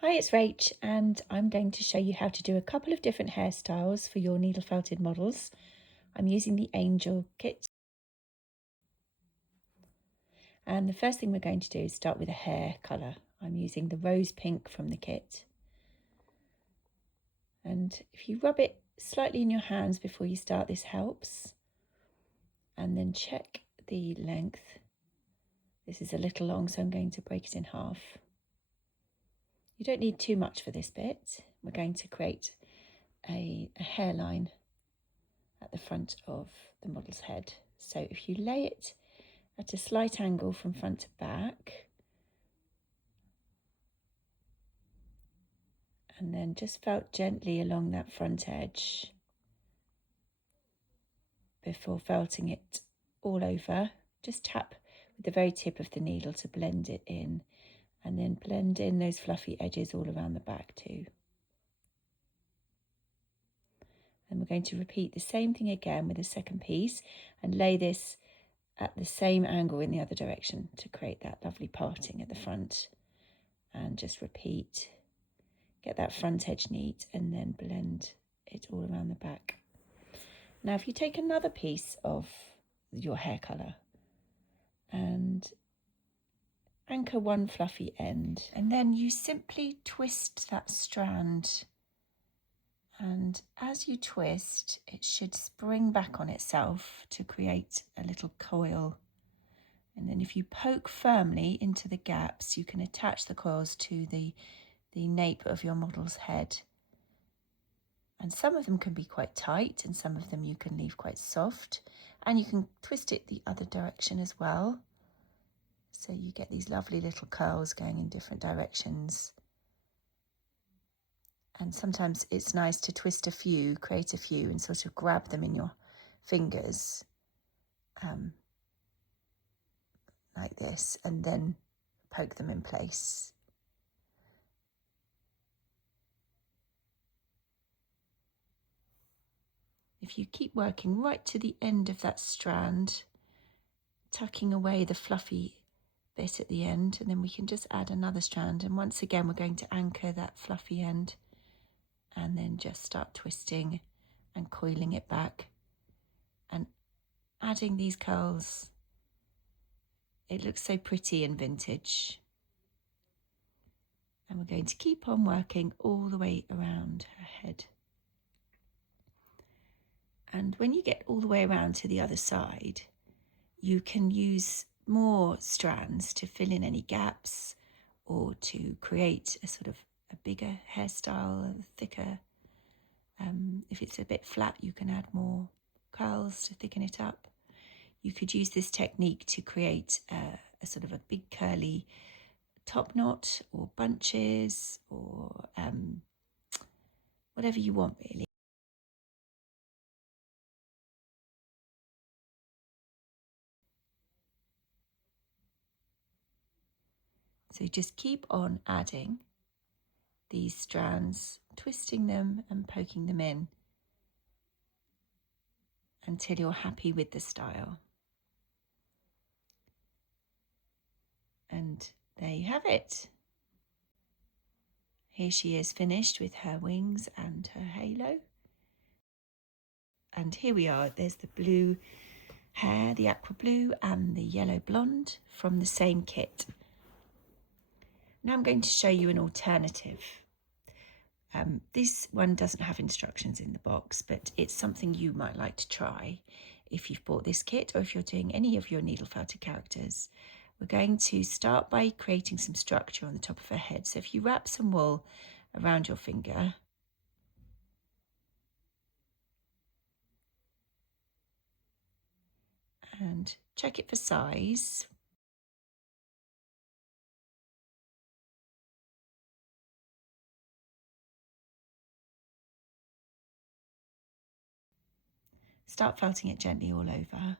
Hi, it's Rach, and I'm going to show you how to do a couple of different hairstyles for your needle felted models. I'm using the Angel kit. And the first thing we're going to do is start with a hair colour. I'm using the rose pink from the kit. And if you rub it slightly in your hands before you start, this helps. And then check the length. This is a little long, so I'm going to break it in half. You don't need too much for this bit. We're going to create a hairline at the front of the model's head. So if you lay it at a slight angle from front to back, and then just felt gently along that front edge before felting it all over. Just tap with the very tip of the needle to blend it in, and then blend in those fluffy edges all around the back too. And we're going to repeat the same thing again with the second piece and lay this at the same angle in the other direction to create that lovely parting at the front. And just repeat, get that front edge neat, and then blend it all around the back. Now if you take another piece of your hair colour and anchor one fluffy end, and then you simply twist that strand, and as you twist it should spring back on itself to create a little coil. And then if you poke firmly into the gaps, you can attach the coils to the nape of your model's head. And some of them can be quite tight and some of them you can leave quite soft, and you can twist it the other direction as well. So you get these lovely little curls going in different directions. And sometimes it's nice to twist a few, create a few, and sort of grab them in your fingers like this, and then poke them in place. If you keep working right to the end of that strand, tucking away the fluffy bit at the end, and then we can just add another strand, and once again we're going to anchor that fluffy end and then just start twisting and coiling it back and adding these curls. It looks so pretty and vintage. And we're going to keep on working all the way around her head. And when you get all the way around to the other side, you can use more strands to fill in any gaps or to create a sort of a bigger hairstyle, a thicker. If it's a bit flat, you can add more curls to thicken it up. You could use this technique to create a sort of a big curly top knot or bunches or whatever you want really. So just keep on adding these strands, twisting them and poking them in until you're happy with the style. And there you have it. Here she is finished with her wings and her halo. And here we are, there's the blue hair, the aqua blue and the yellow blonde from the same kit. Now I'm going to show you an alternative. This one doesn't have instructions in the box, but it's something you might like to try if you've bought this kit or if you're doing any of your needle felted characters. We're going to start by creating some structure on the top of her head. So if you wrap some wool around your finger, and check it for size. Start felting it gently all over.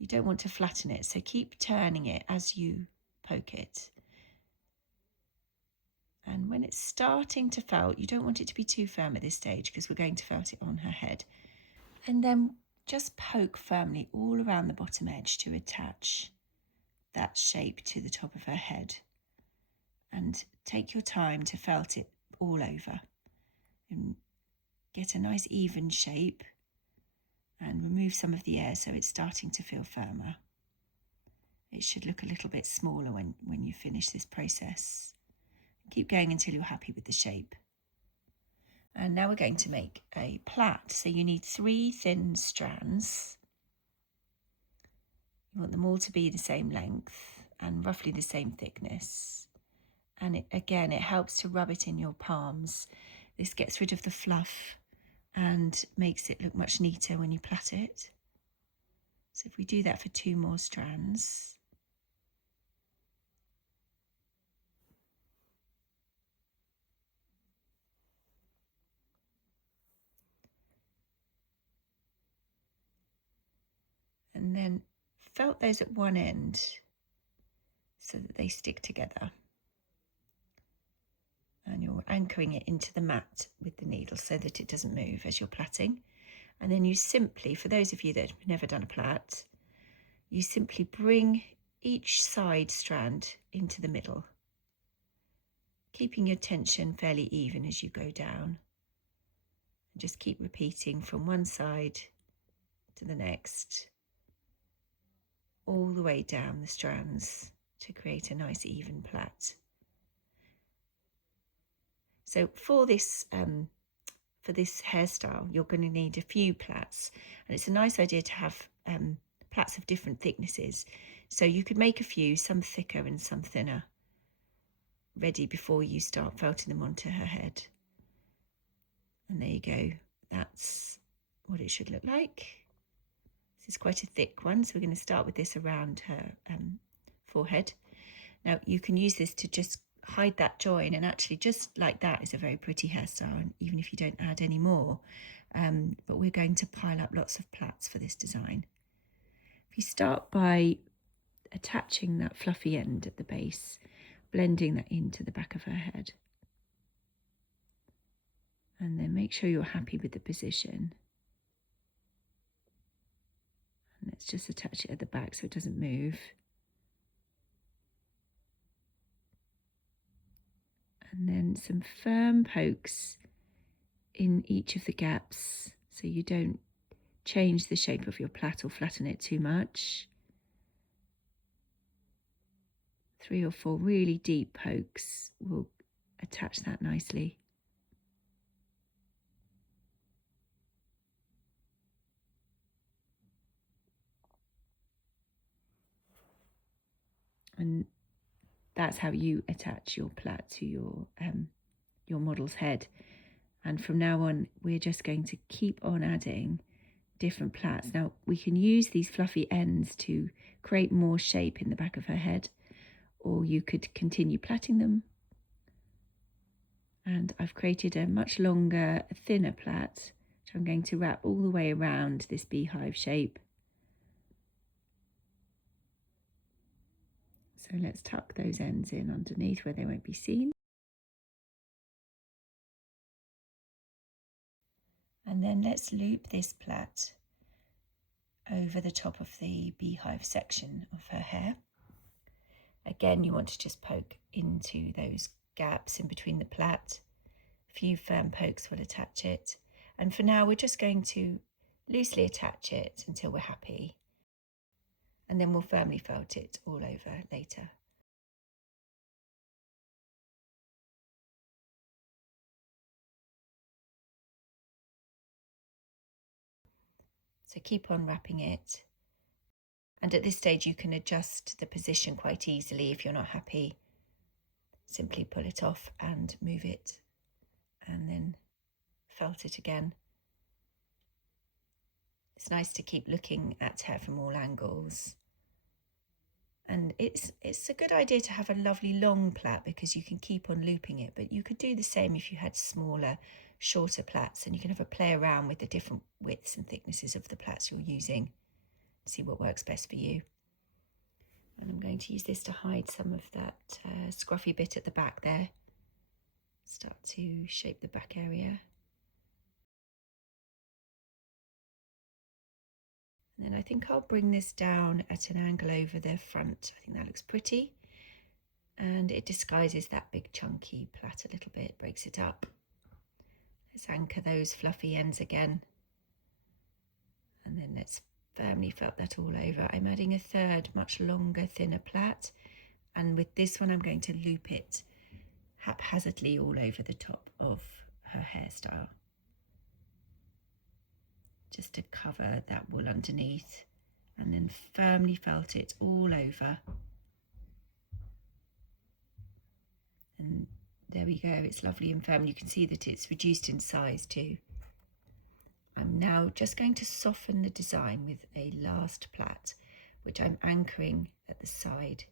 You don't want to flatten it, so keep turning it as you poke it. And when it's starting to felt, you don't want it to be too firm at this stage because we're going to felt it on her head. And then just poke firmly all around the bottom edge to attach that shape to the top of her head. and take your time to felt it all over and get a nice even shape and remove some of the air so it's starting to feel firmer. It should look a little bit smaller when you finish this process. Keep going until you're happy with the shape. And now we're going to make a plait. So you need 3 thin strands. You want them all to be the same length and roughly the same thickness. And it helps to rub it in your palms. This gets rid of the fluff and makes it look much neater when you plait it. So if we do that for 2 more strands. And then felt those at one end so that they stick together. And you're anchoring it into the mat with the needle so that it doesn't move as you're plaiting. And then you simply, for those of you that have never done a plait, you simply bring each side strand into the middle, keeping your tension fairly even as you go down. And just keep repeating from one side to the next, all the way down the strands to create a nice even plait. So for this hairstyle, you're going to need a few plaits, and it's a nice idea to have plaits of different thicknesses. So you could make a few, some thicker and some thinner, ready before you start felting them onto her head. And there you go. That's what it should look like. This is quite a thick one, so we're going to start with this around her forehead. Now you can use this to just hide that join, and actually just like that is a very pretty hairstyle, and even if you don't add any more. But we're going to pile up lots of plaits for this design. If you start by attaching that fluffy end at the base, blending that into the back of her head, and then make sure you're happy with the position. And let's just attach it at the back so it doesn't move. And then some firm pokes in each of the gaps so you don't change the shape of your plait or flatten it too much. 3 or 4 really deep pokes will attach that nicely. And that's how you attach your plait to your model's head. And from now on, we're just going to keep on adding different plaits. Now, we can use these fluffy ends to create more shape in the back of her head, or you could continue plaiting them. And I've created a much longer, thinner plait, which I'm going to wrap all the way around this beehive shape. So let's tuck those ends in underneath where they won't be seen. And then let's loop this plait over the top of the beehive section of her hair. Again, you want to just poke into those gaps in between the plait. A few firm pokes will attach it. And for now, we're just going to loosely attach it until we're happy. And then we'll firmly felt it all over later. So keep on wrapping it. And at this stage, you can adjust the position quite easily. If you're not happy, simply pull it off and move it, and then felt it again. It's nice to keep looking at her from all angles. And it's a good idea to have a lovely long plait because you can keep on looping it, but you could do the same if you had smaller, shorter plaits, and you can have a play around with the different widths and thicknesses of the plaits you're using. See what works best for you. And I'm going to use this to hide some of that scruffy bit at the back there. Start to shape the back area. And then I think I'll bring this down at an angle over the front. I think that looks pretty. And and it disguises that big chunky plait a little bit, breaks it up. Let's anchor those fluffy ends again, and then let's firmly felt that all over. I'm adding a third, much longer, thinner plait, and with this one I'm going to loop it haphazardly all over the top of her hairstyle, just to cover that wool underneath, and then firmly felt it all over. And there we go, it's lovely and firm. You can see that it's reduced in size too. I'm now just going to soften the design with a last plait, which I'm anchoring at the side,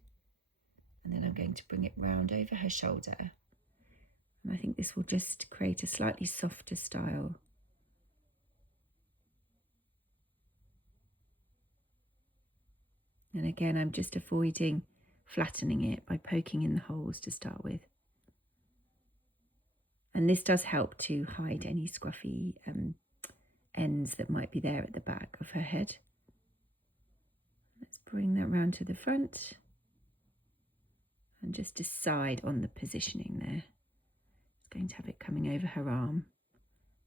and then I'm going to bring it round over her shoulder. And I think this will just create a slightly softer style. And again, I'm just avoiding flattening it by poking in the holes to start with. And this does help to hide any scruffy ends that might be there at the back of her head. Let's bring that round to the front and just decide on the positioning there. It's going to have it coming over her arm,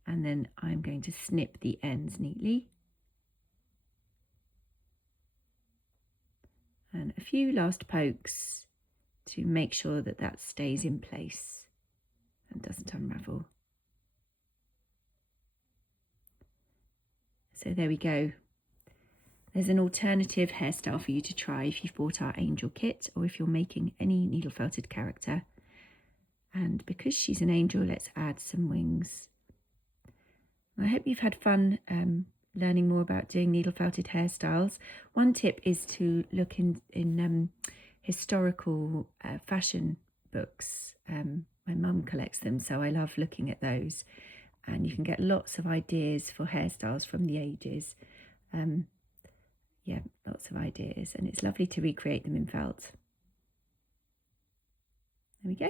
and then I'm going to snip the ends neatly. And a few last pokes to make sure that that stays in place and doesn't unravel. So there we go. There's an alternative hairstyle for you to try if you've bought our angel kit, or if you're making any needle felted character. And because she's an angel, let's add some wings. I hope you've had fun learning more about doing needle felted hairstyles. One tip is to look in historical fashion books. My mum collects them, so I love looking at those. And you can get lots of ideas for hairstyles from the ages. Yeah, lots of ideas, and it's lovely to recreate them in felt. There we go.